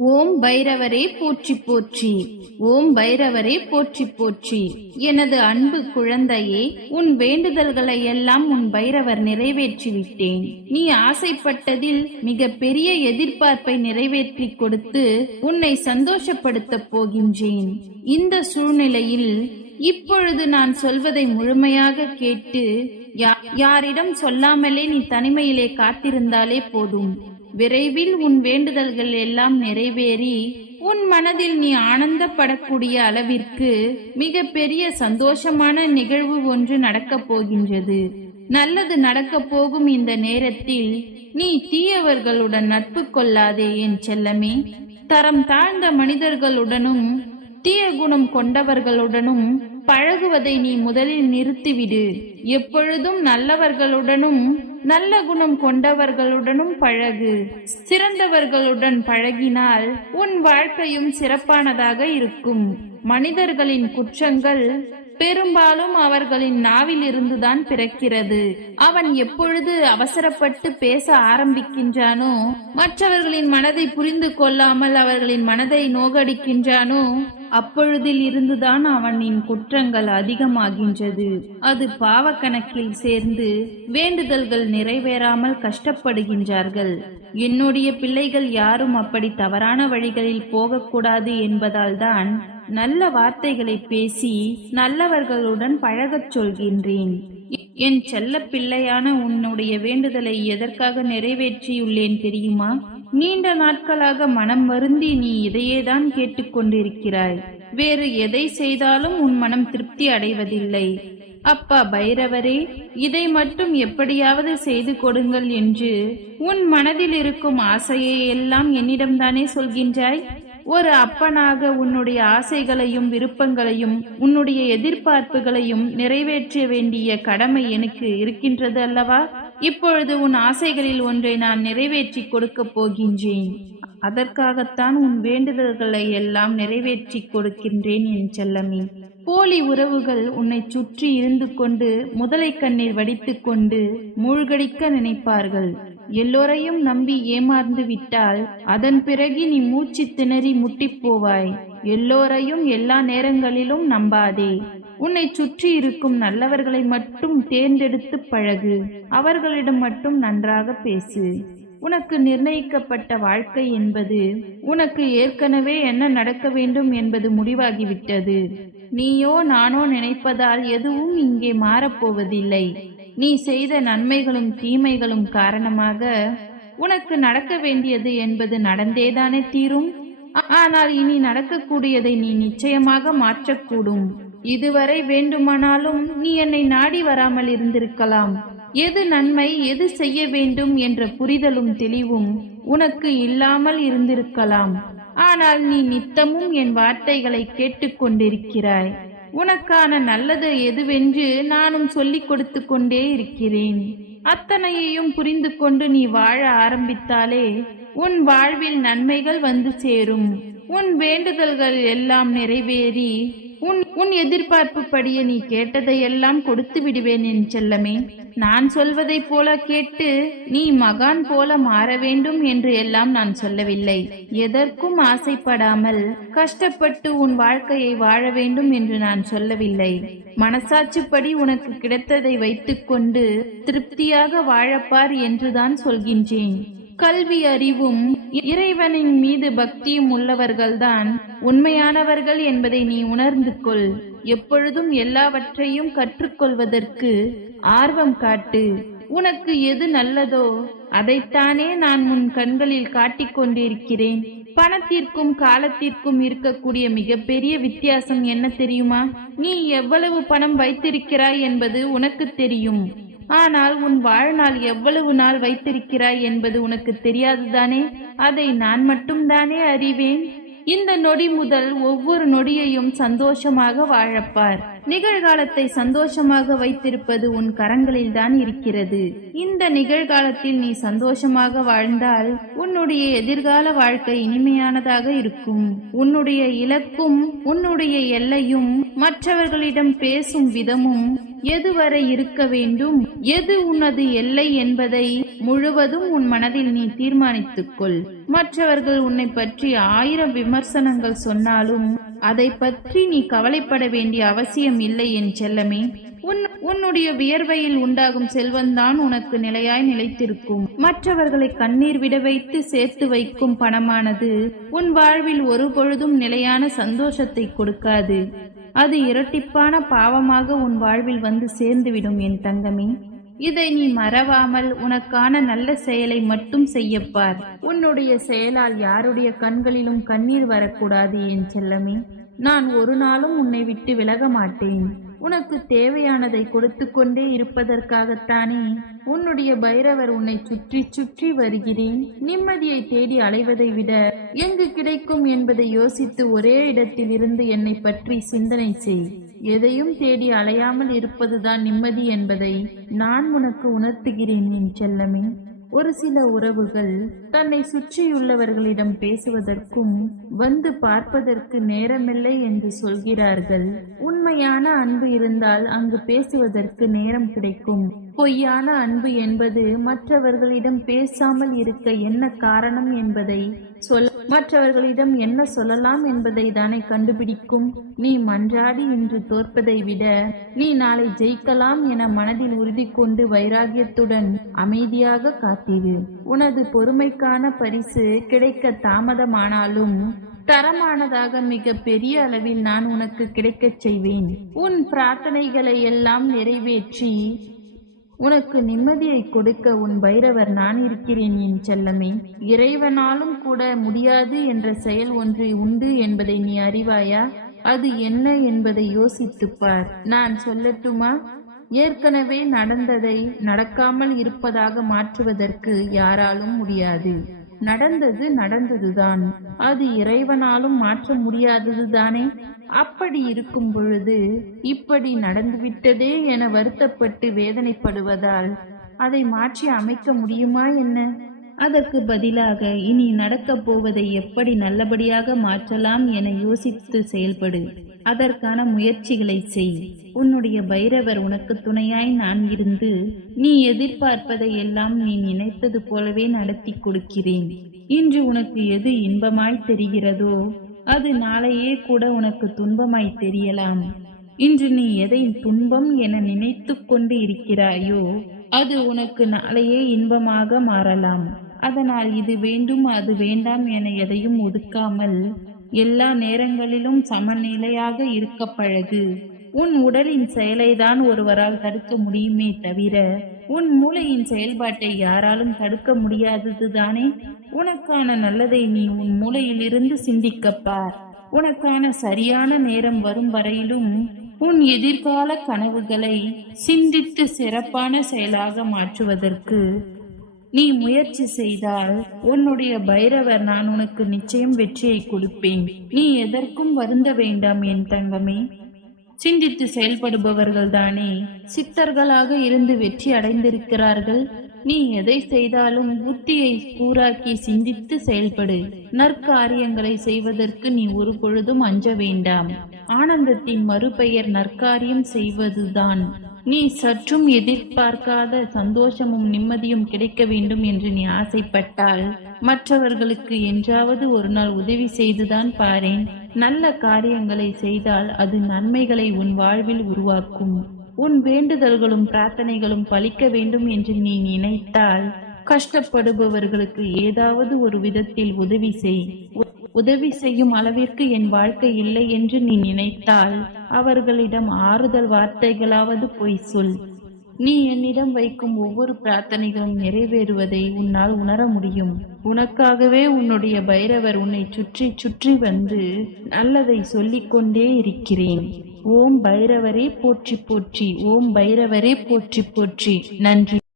ஓம் பைரவரே போற்றி போற்றி. ஓம் பைரவரே போற்றி போற்றி. எனது அன்பு குழந்தையே உன் வேண்டுதல்களை எல்லாம் உன் பைரவர் நிறைவேற்றி விட்டேன் நீ ஆசைப்பட்டதில் மிக பெரிய எதிர்பார்ப்பை நிறைவேற்றி கொடுத்து உன்னை சந்தோஷப்படுத்தப் போகின்றேன். இந்த சூழ்நிலையில் இப்பொழுது நான் சொல்வதை முழுமையாக கேட்டு யா- யாரிடம் சொல்லாமலே நீ தனிமையிலே காத்திருந்தாலே போதும். விரைவில் உன் வேண்டுதல்கள் எல்லாம் நிறைவேறி உன் மனதில் நீ ஆனந்தப்படக்கூடிய அளவிற்கு மிக பெரிய சந்தோஷமான நிகழ்வு ஒன்று நடக்கப் போகின்றது. நல்லது நடக்கப் போகும் இந்த நேரத்தில் நீ தீயவர்களுடன் நட்பு கொள்ளாதே என் செல்லமே. தரம் தாழ்ந்த மனிதர்களுடனும் தீய குணம் கொண்டவர்களுடனும் பழகுவதை நீ முதலில் நிறுத்திவிடு. எப்பொழுதும் நல்லவர்களுடனும் நல்ல குணம் கொண்டவர்களுடனும் பழகு. சிறந்தவர்களுடன் பழகினால் உன் வாழ்க்கையும் சிறப்பானதாக இருக்கும். மனிதர்களின் குற்றங்கள் பெரும்பாலும் அவர்களின் நாவிலிருந்துதான் பிறக்கிறது. அவன் எப்பொழுது அவசரப்பட்டு பேச ஆரம்பிக்கின்றானோ மற்றவர்களின் மனதை புரிந்து கொள்ளாமல் அவர்களின் மனதை நோகடிக்கின்றானோ அப்பொழுதில் இருந்துதான் அவனின் குற்றங்கள் அதிகமாகின்றது. அது பாவக்கணக்கில் சேர்ந்து வேண்டுதல்கள் நிறைவேறாமல் கஷ்டப்படுகின்றார்கள். என்னுடைய பிள்ளைகள் யாரும் அப்படி தவறான வழிகளில் போகக்கூடாது என்பதால்தான் நல்ல வார்த்தைகளை பேசி நல்லவர்களுடன் பழகச் சொல்கின்றேன். என் செல்ல பிள்ளையான உன்னுடைய வேண்டுதலை எதற்காக நிறைவேற்றியுள்ளேன் தெரியுமா? நீண்ட நாட்களாக மனம் வருந்தி நீ இதையேதான் கேட்டுக்கொண்டிருக்கிறாய். வேறு எதை செய்தாலும் உன் மனம் திருப்தி அடைவதில்லை. அப்பா பைரவரே இதை மட்டும் எப்படியாவது செய்து கொடுங்கள் என்று உன் மனதில் இருக்கும் ஆசையை எல்லாம் என்னிடம்தானே சொல்கின்றாய்? ஒரு அப்பனாக உன்னுடைய ஆசைகளையும் விருப்பங்களையும் உன்னுடைய எதிர்பார்ப்புகளையும் நிறைவேற்ற வேண்டிய கடமை எனக்கு இருக்கின்றது அல்லவா? இப்பொழுது உன் ஆசைகளில் ஒன்றை நான் நிறைவேற்றி கொடுக்கப் போகின்றேன். அதற்காகத்தான் உன் வேண்டுதல்களை எல்லாம் நிறைவேற்றி கொடுக்கின்றேன் என் செல்லமே. போலி உறவுகள் உன்னை சுற்றி இருந்து கொண்டு முதலை கண்ணீர் வடித்து கொண்டு மூழ்கடிக்க நினைப்பார்கள். எல்லோரையும் நம்பி ஏமாந்து விட்டால் அதன் பிறகு நீ மூச்சு திணறி முட்டிப் போவாய். எல்லோரையும் எல்லா நேரங்களிலும் நம்பாதே. உன்னை சுற்றி இருக்கும் நல்லவர்களை மட்டும் தேர்ந்தெடுத்து பழகு. அவர்களிடம் மட்டும் நன்றாக பேசு. உனக்கு நிர்ணயிக்கப்பட்ட வாழ்க்கை என்பது உனக்கு ஏற்கனவே என்ன நடக்க வேண்டும் என்பது முடிவாகிவிட்டது. நீயோ நானோ நினைப்பதால் எதுவும் இங்கே மாறப்போவதில்லை. நீ செய்த நன்மைகளும் தீமைகளும் காரணமாக உனக்கு நடக்க வேண்டியது என்பது நடந்தேதானே தீரும்? ஆனால் இனி நடக்கக்கூடியதை நீ நிச்சயமாக மாற்றக்கூடும். இதுவரை வேண்டுமானாலும் நீ என்னை நாடி வராமல் இருந்திருக்கலாம். எது நன்மை எது செய்ய வேண்டும் என்ற புரிதலும் தெளிவும் உனக்கு இல்லாமல் இருந்திருக்கலாம். ஆனால் நீ நித்தமும் என் வார்த்தைகளை கேட்டுக்கொண்டிருக்கிறாய். உனக்கான நல்லது எதுவென்று நானும் சொல்லிக் கொடுத்து கொண்டே இருக்கிறேன். அத்தனையையும் புரிந்து கொண்டு நீ வாழ ஆரம்பித்தாலே உன் வாழ்வில் நன்மைகள் வந்து சேரும். உன் வேண்டுதல்கள் எல்லாம் நிறைவேறி உன் உன் எதிர்பார்ப்பு படியே நீ கேட்டதையெல்லாம் கொடுத்து விடுவேன் என் செல்லமே. நான் சொல்வதைப் போல கேட்டு நீ மகான் போல மாற வேண்டும் என்று எல்லாம் நான் சொல்லவில்லை. எதற்கும் ஆசைப்படாமல் கஷ்டப்பட்டு உன் வாழ்க்கையை வாழ வேண்டும் என்று நான் சொல்லவில்லை. மனசாட்சிப்படி உனக்கு கிடைத்ததை வைத்துக்கொண்டு திருப்தியாக வாழப்பார் என்றுதான் சொல்கின்றேன். கல்வி அறிவும் இறைவனின் மீது பக்தியும் உள்ளவர்கள்தான் உண்மையானவர்கள் என்பதை நீ உணர்ந்து கொள். எப்பொழுதும் எல்லாவற்றையும் கற்றுக்கொள்வதற்கு ஆர்வம் காட்டு. உனக்கு எது நல்லதோ அதைத்தானே நான் உன் கண்களில் காட்டிக் கொண்டிருக்கிறேன். பணத்திற்கும் காலத்திற்கும் இருக்கக்கூடிய மிகப்பெரிய வித்தியாசம் என்ன தெரியுமா? நீ எவ்வளவு பணம் வைத்திருக்கிறாய் என்பது உனக்கு தெரியும். ஆனால் உன் வாழ்நாள் எவ்வளவு நாள் வைத்திருக்கிறாய் என்பது உனக்கு தெரியாதுதானே? அதை நான் மட்டும்தானே அறிவேன்? இந்த நொடி முதல் ஒவ்வொரு நொடியையும் சந்தோஷமாக வாழப்பார். நிகழ்காலத்தை சந்தோஷமாக வைத்திருப்பது உன் கரங்களில் தான் இருக்கிறது. இந்த நிகழ்காலத்தில் நீ சந்தோஷமாக வாழ்ந்தால் உன்னுடைய எதிர்கால வாழ்க்கை இனிமையானதாக இருக்கும். உன்னுடைய இலக்கும் உன்னுடைய எல்லையும் மற்றவர்களிடம் பேசும் விதமும் எதுவரை இருக்க வேண்டும்? எது உனது எல்லை என்பதை முழுவதும் உன் மனதில் நீ தீர்மானித்துக் கொள் மற்றவர்கள் உன்னை பற்றி ஆயிரம் விமர்சனங்கள் சொன்னாலும் அதை பற்றி நீ கவலைப்பட வேண்டிய அவசியம் இல்லை என் செல்லமே. உன் உன்னுடைய வியர்வையில் உண்டாகும் செல்வந்தான் உனக்கு நிலையாய் நிலைத்திருக்கும். மற்றவர்களை கண்ணீர் விட வைத்து சேர்த்து வைக்கும் பணமானது உன் வாழ்வில் ஒரு பொழுதும் நிலையான சந்தோஷத்தை கொடுக்காது. அது இரட்டிப்பான பாவமாக உன் வாழ்வில் வந்து சேர்ந்துவிடும் என் தங்கமே. இதை நீ மறவாமல் உனக்கான நல்ல செயலை மட்டும் செய்யப்பார். உன்னுடைய செயலால் யாருடைய கண்களிலும் கண்ணீர் வரக்கூடாது என் செல்லமே. நான் ஒரு நாளும் உன்னை விட்டு விலக மாட்டேன். உனக்கு தேவையானதை கொடுத்து கொண்டே இருப்பதற்காகத்தானே உன்னுடைய பைரவர் உன்னை சுற்றி சுற்றி வருகிறேன். நிம்மதியை தேடி அலைவதை விட எங்கு கிடைக்கும் என்பதை யோசித்து ஒரே இடத்தில் இருந்து என்னை பற்றி சிந்தனை செய். எதையும் தேடி அலையாமல் இருப்பதுதான் நிம்மதி என்பதை நான் உனக்கு உணர்த்துகிறேன் என் செல்லமே. ஒரு சில உறவுகள் தன்னை சுற்றியுள்ளவர்களிடம் பேசுவதற்கும் வந்து பார்ப்பதற்கு நேரமில்லை என்று சொல்கிறார்கள். உண்மையான அன்பு இருந்தால் அங்கு பேசுவதற்கு நேரம் கிடைக்கும். பொய்யான அன்பு என்பது மற்றவர்களிடம் பேசாமல் இருக்க என்ன காரணம் என்பதை சொல் மற்றவர்களிடம் என்ன சொல்லலாம் என்பதை தானே கண்டுபிடிக்கும். நீ மன்றாடி இன்று தோற்பதை விட நீ நாளை ஜெயிக்கலாம் என மனதில் உறுதி கொண்டு வைராகியத்துடன் அமைதியாக காத்திரு. உனது பொறுமைக்கான பரிசு கிடைக்க தாமதமானாலும் தரமானதாக மிக பெரிய அளவில் நான் உனக்கு கிடைக்கச் செய்வேன். உன் பிரார்த்தனைகளை எல்லாம் நிறைவேற்றி உனக்கு நிம்மதியை கொடுக்க உன் பைரவர் நான் இருக்கிறேன் என் செல்லமே. இறைவனாலும் கூட முடியாது என்ற செயல் ஒன்று உண்டு என்பதை நீ அறிவாயா? அது என்ன என்பதை யோசித்துப்பார் நான் சொல்லட்டுமா? ஏற்கனவே நடந்ததை நடக்காமல் இருப்பதாக மாற்றுவதற்கு யாராலும் முடியாது. நடந்தது நடந்ததுதான். அது இறைவனாலும் மாற்ற முடியாததுதானே? அப்படி இருக்கும் பொழுது இப்படி நடந்துவிட்டதே என வருத்தப்பட்டு வேதனைப்படுவதால் அதை மாற்றி அமைக்க முடியுமா என்ன? அதற்கு பதிலாக இனி நடக்கப் போவதை எப்படி நல்லபடியாக மாற்றலாம் என யோசித்து செயல்படு. அதற்கான முயற்சிகளை செய். உன்னுடைய பைரவர் உனக்கு துணையாய் நான் இருந்து நீ எதிர்பார்ப்பதை எல்லாம் நீ நினைத்தது போலவே நடத்தி கொடுக்கிறேன். இன்று உனக்கு எது இன்பமாய் தெரிகிறதோ அது நாளையே கூட உனக்கு துன்பமாய் தெரியலாம். இன்று நீ எதை துன்பம் என நினைத்து கொண்டு இருக்கிறாயோ அது உனக்கு நாளையே இன்பமாக மாறலாம். அதனால் இது வேண்டும் அது வேண்டாம் என எதையும் ஒதுக்காமல் எல்லா நேரங்களிலும் சமநிலையாக இருக்க பழகு. உன் உடலின் செயலைதான் ஒருவரால் தடுக்க முடியுமே தவிர உன் மூளையின் செயல்பாட்டை யாராலும் தடுக்க முடியாததுதானே? உனக்கான நல்லதை நீ உன் மூளையிலிருந்து சிந்திக்கப்பார் உனக்கான சரியான நேரம் வரும் வரையிலும் உன் எதிர்கால கனவுகளை சிந்தித்து சிறப்பான செயலாக மாற்றுவதற்கு நீ முயற்சி செய்தால் உன்னுடைய பைரவர் நான் உனக்கு நிச்சயம் வெற்றியை கொடுப்பேன். நீ எதற்கும் வருந்த வேண்டாம் என் தங்கமே. சிந்தித்து செயல்படுபவர்கள் தானே. சித்தர்களாக இருந்து வெற்றி அடைந்திருக்கிறார்கள். நீ எதை செய்தாலும் புத்தியை கூறாக்கி சிந்தித்து செயல்படு. நற்காரியங்களை செய்வதற்கு நீ ஒரு பொழுதும் அஞ்ச வேண்டாம். ஆனந்தத்தின் மறுபெயர் நற்காரியம் செய்வதுதான். நீ சற்றும் எதிர்பார்க்காத சந்தோஷமும் நிம்மதியும் கிடைக்க வேண்டும் என்று நீ ஆசைப்பட்டால் மற்றவர்களுக்கு என்றாவது ஒரு நாள் உதவி செய்துதான் பாரேன். நல்ல காரியங்களை செய்தால் அது நன்மைகளை உன் வாழ்வில் உருவாக்கும். உன் வேண்டுதல்களும் பிரார்த்தனைகளும் பலிக்க வேண்டும் என்று நீ நினைத்தால் கஷ்டப்படுபவர்களுக்கு ஏதாவது ஒரு விதத்தில் உதவி செய். உதவி செய்யும் அளவிற்கு என் வாழ்க்கை இல்லை என்று நீ நினைத்தால் அவர்களிடம் ஆறுதல் வார்த்தைகளாவது பொய் சொல். நீ என்னிடம் வைக்கும் ஒவ்வொரு பிரார்த்தனைகளும் நிறைவேறுவதை உன்னால் உணர முடியும். உனக்காகவே உன்னுடைய பைரவர் உன்னை சுற்றி சுற்றி வந்து நல்லதை சொல்லிக் கொண்டே இருக்கிறேன். ஓம் பைரவரே போற்றி போற்றி ஓம் பைரவரே போற்றி போற்றி. நன்றி.